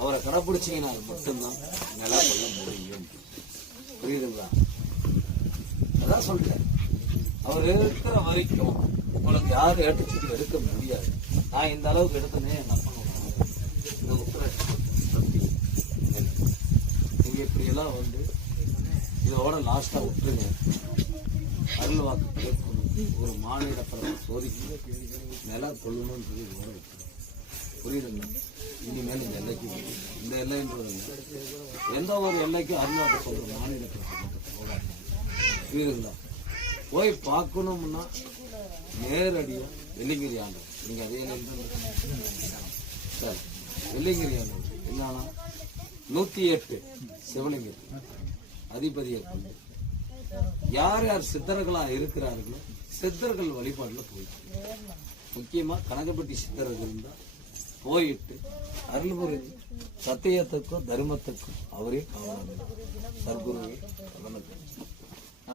அவரை கடைப்பிடிச்சீங்கன்னா மட்டும்தான் நிலா கொள்ள முடியும். புரியுதுங்களா? அதான் சொல்றேன், அவர் இருக்கிற வரைக்கும் உங்களுக்கு யாரும் ஏற்றுச்சுட்டு எடுக்க முடியாது. நான் இந்த அளவுக்கு எடுத்தனே என் அப்பா இந்த உத்தர சக்தி. நீங்க இப்படியெல்லாம் வந்து இதோட லாஸ்டா விட்டுருங்க. அருள் வாக்கு கேட்கணும், ஒரு மாநில பரவ சோதிக்க நில கொள்ளணும்ன்றது இதோட விட்டுருங்க. புரியுதுங்க? இனிமேல் இந்த எல்லைக்கு இந்த எல்லைன்றது எந்த ஒரு எல்லைக்கும் அருள் வாக்கு சொல்ற மாநில போகாது. புரியுதுங்களா? போய் பார்க்கணும்னா நேரடியா வெள்ளிங்கிரி ஆண்டு நீங்க அதே சார் வெள்ளிங்கிரி ஆண்டு என்னன்னா 108 சிவலிங்கர் அதிபதியை கொண்டு யார் யார் சித்தர்களா இருக்கிறார்களோ சித்தர்கள் வழிபாடுல போயிட்டு முக்கியமா கனகப்பட்டி சித்தர்கள் தான் போயிட்டு அருள்புரி சத்தியத்துக்கும் தர்மத்துக்கும் அவரே காவலாளர் சர்க்குருவே